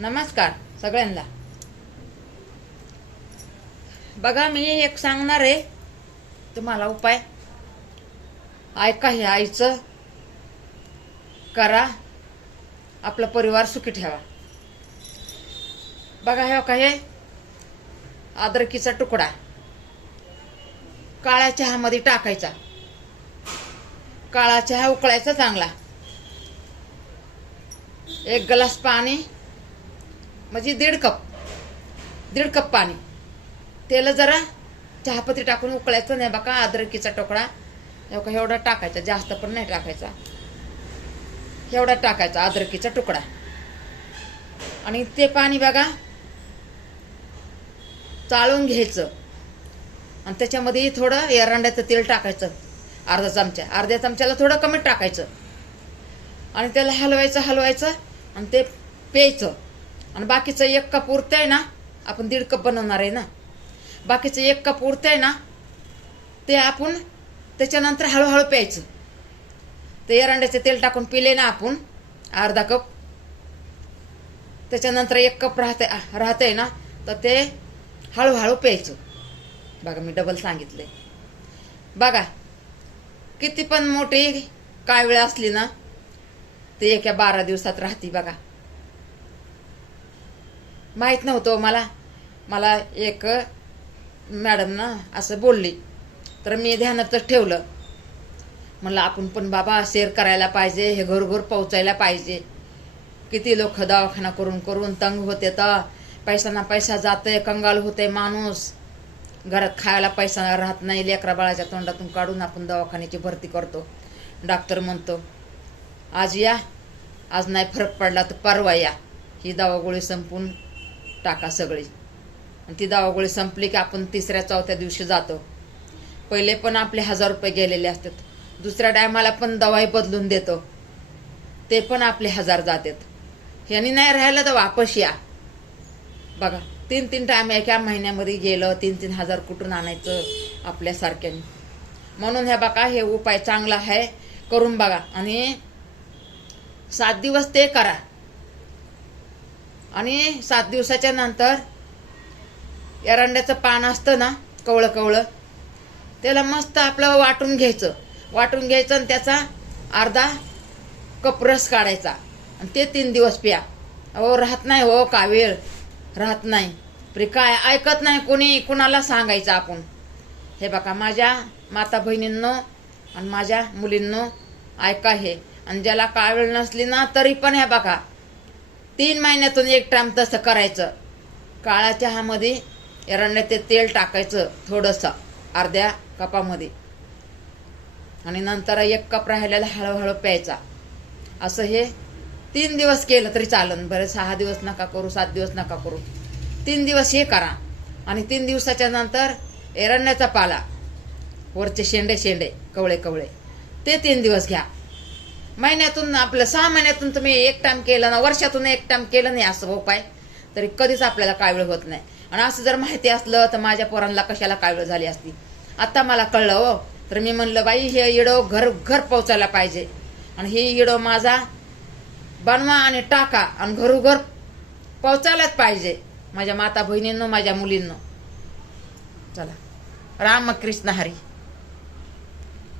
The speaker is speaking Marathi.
नमस्कार सगळ्यांना. बघा मी एक सांगणार आहे तुम्हाला उपाय. ऐका, हे आईचं करा, आपला परिवार सुखी ठेवा. बघा हे का, हे अद्रकीचा तुकडा काळ्या चहामध्ये टाकायचा. काळा चहा उकळायचा चांगला. 1 ग्लास पाणी म्हणजे 1.5 कप पाणी. तेल जरा चहापत्ती टाकून उकळायचं नाही. बघा अद्रकीचा तुकडा एवढा टाकायचा, जास्त पण नाही टाकायचा. एवढा टाकायचा अद्रकीचा तुकडा. आणि ते पाणी बघा चाळून घ्यायचं आणि त्याच्यामध्ये थोडं एरंड्याचं तेल टाकायचं. अर्ध्या चमच्याला थोडं कमी टाकायचं आणि त्याला हलवायचं आणि ते प्यायचं. आणि बाकीचं 1 कप उरतंय ना, आपण 1.5 कप बनवणार आहे ना, बाकीचं 1 कप उरतंय ना, ते आपण त्याच्यानंतर हळूहळू प्यायचं. ते एरंड्याचे तेल टाकून पिले ना आपण अर्धा कप, त्याच्यानंतर 1 कप राहतंय ना, तर ते हळूहळू प्यायचं. बघा मी डबल सांगितलंय. बघा किती पण मोठी काय वेळ असली ना, ते एका 12 दिवसात राहते. बघा माहित नव्हतं मला एक मॅडम ना असं बोलली, तर मी ध्यानातच ठेवलं. म्हणलं आपण पण बाबा शेअर करायला पाहिजे, हे घरोघर पोहोचायला पाहिजे. किती लोक दवाखाना करून करून तंग होते, तर पैसा जातंय, कंगाल होते माणूस. घरात खायला पैसा राहत नाही, लेकरा बाळाच्या तोंडातून काढून आपण दवाखान्याची भरती करतो. डॉक्टर म्हणतो आज या, आज नाही फरक पडला तर परवा या, ही दवागोळी संपून टाका सगळी. आणि ती दवागोळी संपली की आपण 3-4 दिवशी जातो. पहिले पण आपले 1000 रुपये गेलेले असतात. दुसऱ्या टायमाला पण दवाई बदलून देतो, ते पण आपले 1000 जातात. ह्यानी नाही राहिलं तर वापस या. बघा 3 टाइम एका महिन्यामध्ये गेलं, 3 हजार कुठून आणायचं आपल्यासारख्याने. म्हणून हे बघा, हे उपाय चांगला आहे, करून बघा. आणि 7 दिवस ते करा. आणि 7 दिवसाच्या नंतर एरंड्याचं पान असतं ना, कवळं त्याला मस्त आपलं वाटून घ्यायचं आणि त्याचा अर्धा कप रस काढायचा आणि ते 3 दिवस प्या. राहत नाही हो का वेळ, राहत नाही. काय ऐकत नाही कोणी, कुणाला सांगायचं आपण. हे बघा माझ्या माता बहिणींनो आणि माझ्या मुलींनो, ऐका हे. आणि ज्याला काय वेळ नसली ना, तरी पण हे बघा 3 महिन्यातून 1 टाइम तसं करायचं. काळा चहामध्ये एरंड्याचे तेल टाकायचं थोडंसं, अर्ध्या कपामध्ये. आणि नंतर 1 कप राहिलेला हळूहळू प्यायचा. असं हे 3 दिवस केलं तरी चालन. बरं 6 दिवस नका करू, 7 दिवस नका करू, 3 दिवस हे करा. आणि 3 दिवसाच्या नंतर एरंड्याचा पाला, वरचे शेंडे कवळे ते 3 दिवस घ्या. महिन्यातून आपलं 6 महिन्यातून तुम्ही 1 टाइम केलं ना, वर्षातून 1 टाइम केलं नाही असं उपाय, तरी कधीच आपल्याला कावीळ होत नाही. आणि असं जर माहिती असलं तर माझ्या पोरांना कशाला कावीळ झाली असती. आता मला कळलं हो, तर मी म्हणलं बाई हे इडो घर पोचायला पाहिजे. आणि हे इडो माझा बनवा आणि टाका आणि घरोघर पोचायलाच पाहिजे माझ्या माता बहिणींनो, माझ्या मुलींनो. चला, रामकृष्ण हरी.